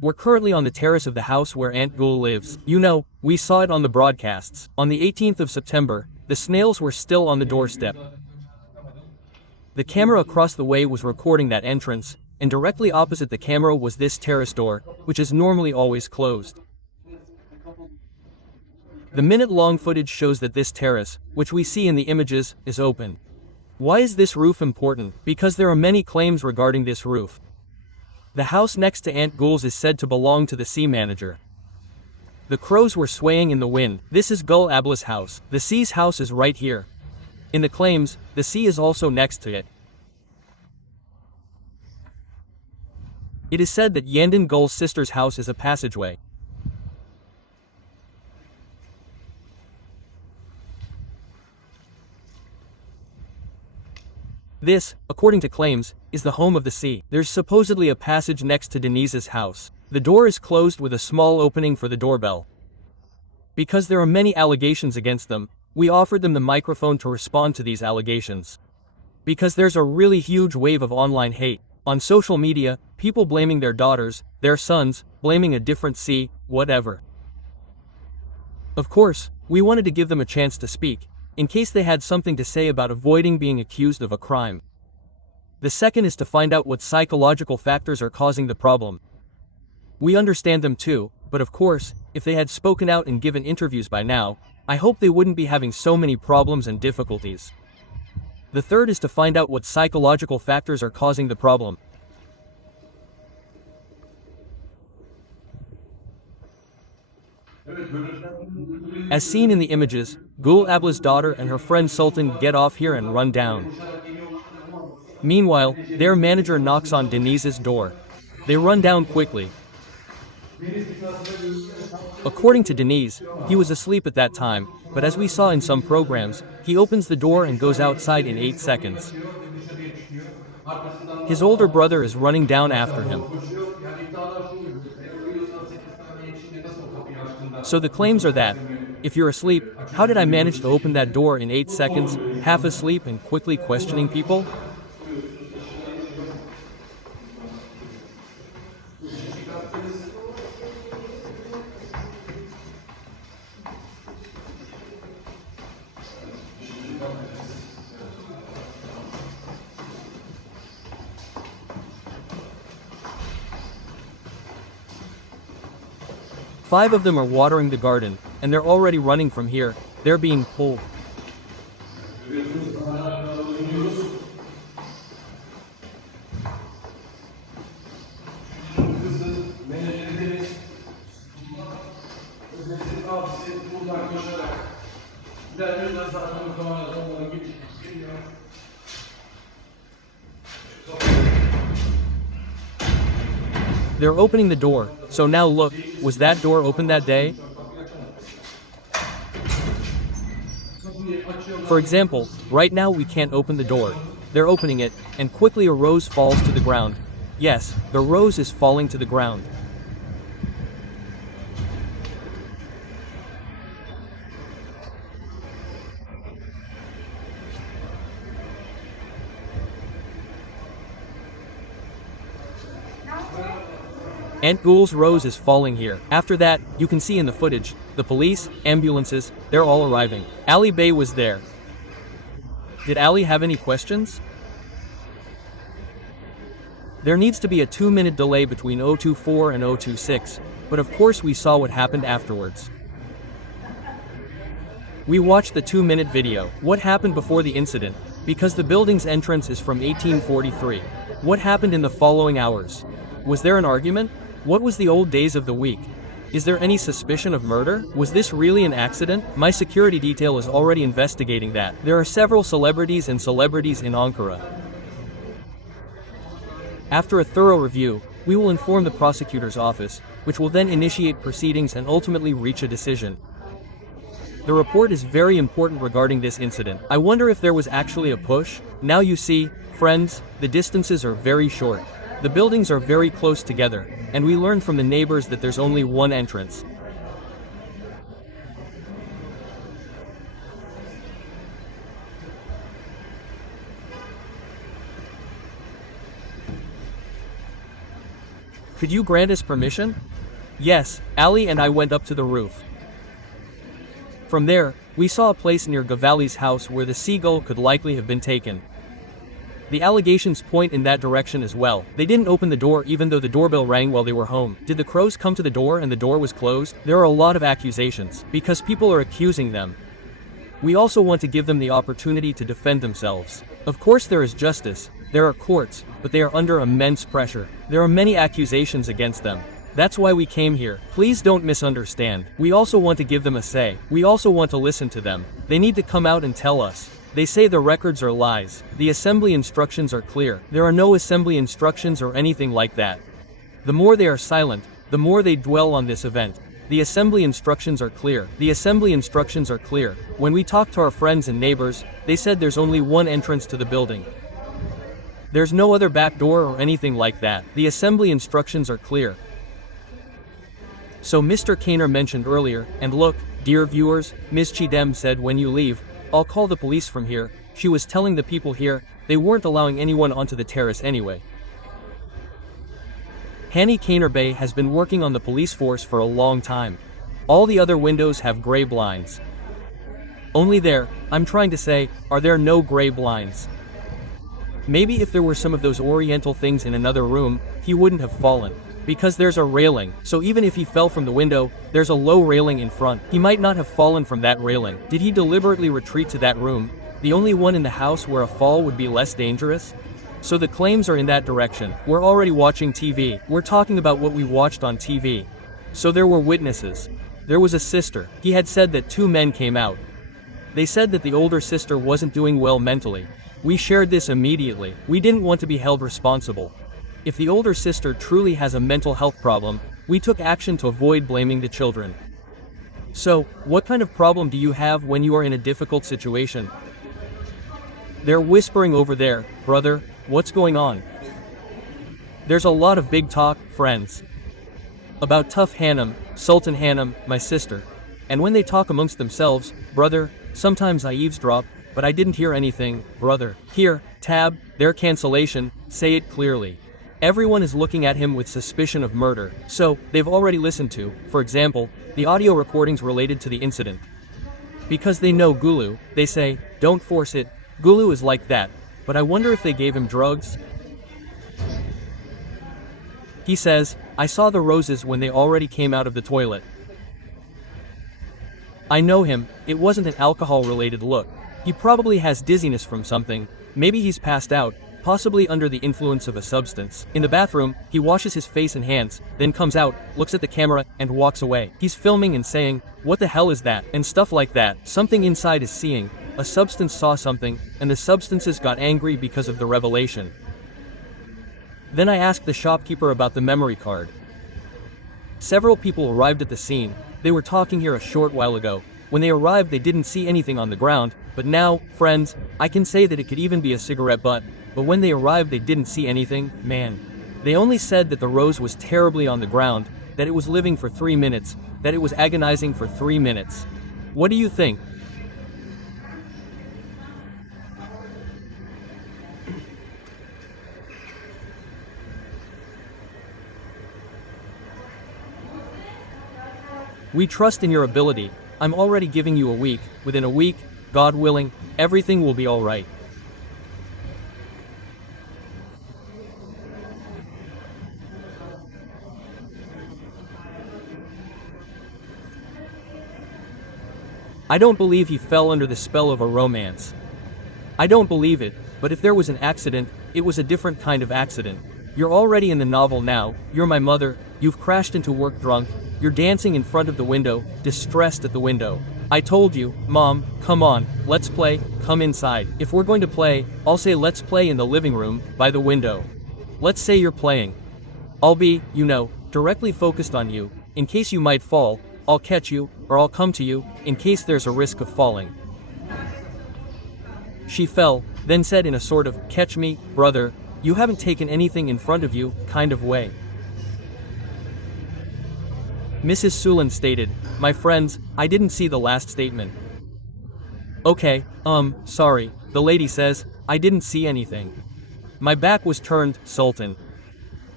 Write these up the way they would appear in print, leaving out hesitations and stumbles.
We're currently on the terrace of the house where Aunt Güllü lives. You know, we saw it on the broadcasts. On the 18th of September, the snails were still on the doorstep. The camera across the way was recording that entrance, and directly opposite the camera was this terrace door, which is normally always closed. The minute-long footage shows that this terrace, which we see in the images, is open. Why is this roof important? Because there are many claims regarding this roof. The house next to Aunt Güllü's is said to belong to the sea manager. The crows were swaying in the wind. This is Güllü abla's house. The sea's house is right here. In the claims, the sea is also next to it. It is said that Yandın Güllü's sister's house is a passageway. This, according to claims, is the home of the sea. There's supposedly a passage next to Denise's house. The door is closed with a small opening for the doorbell. Because there are many allegations against them, we offered them the microphone to respond to these allegations. Because there's a really huge wave of online hate. On social media, people blaming their daughters, their sons, blaming a different sea, whatever. Of course, we wanted to give them a chance to speak, in case they had something to say about avoiding being accused of a crime. The second is to find out what psychological factors are causing the problem. We understand them too, but of course, if they had spoken out and given interviews by now, I hope they wouldn't be having so many problems and difficulties. The third is to find out what psychological factors are causing the problem. As seen in the images, Güllü abla's daughter and her friend Sultan get off here and run down. Meanwhile, their manager knocks on Denise's door. They run down quickly. According to Denise, he was asleep at that time, but as we saw in some programs, he opens the door and goes outside in 8 seconds. His older brother is running down after him. So the claims are that, if you're asleep, how did I manage to open that door in 8 seconds, half asleep and quickly questioning people? Five of them are watering the garden, and they're already running from here. They're being pulled. They're opening the door, so now look, was that door open that day? For example, right now we can't open the door. They're opening it, and quickly a rose falls to the ground. Yes, the rose is falling to the ground. Aunt Güllü's rose is falling here. After that, you can see in the footage, the police, ambulances, they're all arriving. Ali Bey was there. Did Ali have any questions? There needs to be a 2-minute delay between 024 and 026, but of course we saw what happened afterwards. We watched the 2-minute video. What happened before the incident? Because the building's entrance is from 1843. What happened in the following hours? Was there an argument? What was the old days of the week? Is there any suspicion of murder? Was this really an accident? My security detail is already investigating that. There are several celebrities in Ankara. After a thorough review, we will inform the prosecutor's office, which will then initiate proceedings and ultimately reach a decision. The report is very important regarding this incident. I wonder if there was actually a push. Now you see, friends, the distances are very short. The buildings are very close together, and we learned from the neighbors that there's only one entrance. Could you grant us permission? Yes, Ali and I went up to the roof. From there, we saw a place near Gavali's house where the seagull could likely have been taken. The allegations point in that direction as well. They didn't open the door even though the doorbell rang while they were home. Did the crows come to the door and the door was closed? There are a lot of accusations, because people are accusing them. We also want to give them the opportunity to defend themselves. Of course there is justice, there are courts, but they are under immense pressure. There are many accusations against them. That's why we came here. Please don't misunderstand. We also want to give them a say. We also want to listen to them. They need to come out and tell us. They say the records are lies. The assembly instructions are clear. There are no assembly instructions or anything like that. The more they are silent, the more they dwell on this event. The assembly instructions are clear. The assembly instructions are clear. When we talked to our friends and neighbors, they said there's only one entrance to the building. There's no other back door or anything like that. The assembly instructions are clear. So Mr. Kaner mentioned earlier, and look, dear viewers, Ms. Chidem said when you leave, I'll call the police from here. She was telling the people here, they weren't allowing anyone onto the terrace anyway. Hani Kaner Bey has been working on the police force for a long time. All the other windows have gray blinds. Only there, I'm trying to say, are there no gray blinds? Maybe if there were some of those oriental things in another room, he wouldn't have fallen. Because there's a railing, so even if he fell from the window, there's a low railing in front. He might not have fallen from that railing. Did he deliberately retreat to that room, the only one in the house where a fall would be less dangerous? So the claims are in that direction. We're already watching TV. We're talking about what we watched on TV. So there were witnesses. There was a sister. He had said that 2 men came out. They said that the older sister wasn't doing well mentally. We shared this immediately. We didn't want to be held responsible. If the older sister truly has a mental health problem, we took action to avoid blaming the children. So, what kind of problem do you have when you are in a difficult situation? They're whispering over there, brother, what's going on? There's a lot of big talk, friends. About Tough Hanum, Sultan Hanum, my sister. And when they talk amongst themselves, brother, sometimes I eavesdrop, but I didn't hear anything, brother. Here, tab, their cancellation, say it clearly. Everyone is looking at him with suspicion of murder, so, they've already listened to, for example, the audio recordings related to the incident. Because they know Güllü, they say, don't force it, Güllü is like that, but I wonder if they gave him drugs? He says, I saw the roses when they already came out of the toilet. I know him, it wasn't an alcohol-related look. He probably has dizziness from something, maybe he's passed out, possibly under the influence of a substance. In the bathroom, he washes his face and hands, then comes out, looks at the camera, and walks away. He's filming and saying, what the hell is that? And stuff like that. Something inside is seeing, a substance saw something, and the substances got angry because of the revelation. Then I asked the shopkeeper about the memory card. Several people arrived at the scene. They were talking here a short while ago. When they arrived they didn't see anything on the ground, but now, friends, I can say that it could even be a cigarette butt. But when they arrived they didn't see anything, man. They only said that the rose was terribly on the ground, that it was living for 3 minutes, that it was agonizing for 3 minutes. What do you think? We trust in your ability. I'm already giving you a week. Within a week, God willing, everything will be alright. I don't believe he fell under the spell of a romance. I don't believe it, but if there was an accident, it was a different kind of accident. You're already in the novel now, you're my mother, you've crashed into work drunk, you're dancing in front of the window, distressed at the window. I told you, Mom, come on, let's play, come inside. If we're going to play, I'll say let's play in the living room, by the window. Let's say you're playing. I'll be, you know, directly focused on you, in case you might fall, I'll catch you, or I'll come to you, in case there's a risk of falling. She fell, then said in a sort of, catch me, brother, you haven't taken anything in front of you, kind of way. Mrs. Sulan stated, my friends, I didn't see the last statement. Okay, sorry, the lady says, I didn't see anything. My back was turned, Sultan.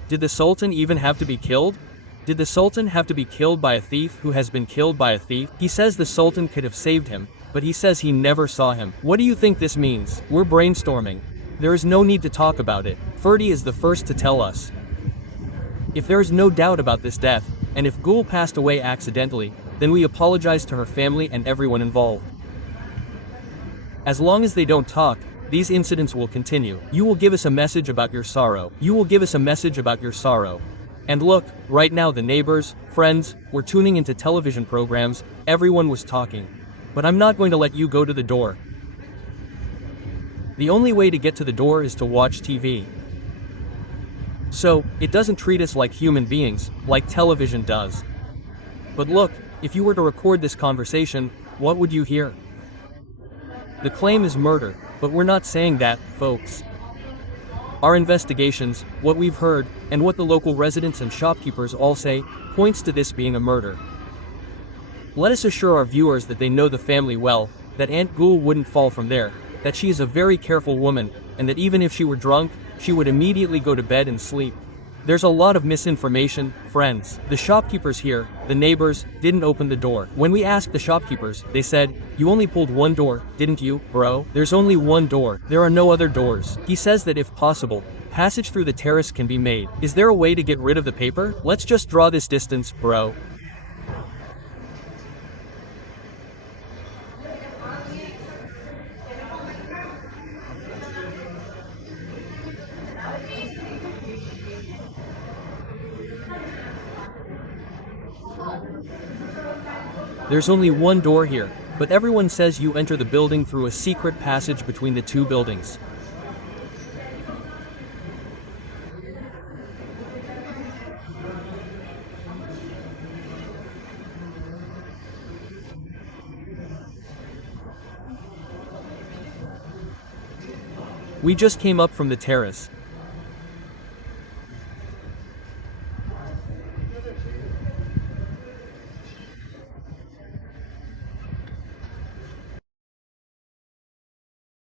Did the Sultan even have to be killed? Did the Sultan have to be killed by a thief who has been killed by a thief? He says the Sultan could have saved him, but he says he never saw him. What do you think this means? We're brainstorming. There is no need to talk about it. Ferdy is the first to tell us. If there is no doubt about this death, and if Gül passed away accidentally, then we apologize to her family and everyone involved. As long as they don't talk, these incidents will continue. You will give us a message about your sorrow. You will give us a message about your sorrow. And look, right now the neighbors, friends, were tuning into television programs, everyone was talking. But I'm not going to let you go to the door. The only way to get to the door is to watch TV. So, it doesn't treat us like human beings, like television does. But look, if you were to record this conversation, what would you hear? The claim is murder, but we're not saying that, folks. Our investigations, what we've heard, and what the local residents and shopkeepers all say, points to this being a murder. Let us assure our viewers that they know the family well, that Aunt Gül wouldn't fall from there, that she is a very careful woman, and that even if she were drunk, she would immediately go to bed and sleep. There's a lot of misinformation, friends. The shopkeepers here, the neighbors, didn't open the door. When we asked the shopkeepers, they said, "You only pulled one door, didn't you, bro? There's only one door. There are no other doors." He says that if possible, passage through the terrace can be made. Is there a way to get rid of the paper? Let's just draw this distance, bro. There's only one door here, but everyone says you enter the building through a secret passage between the two buildings. We just came up from the terrace.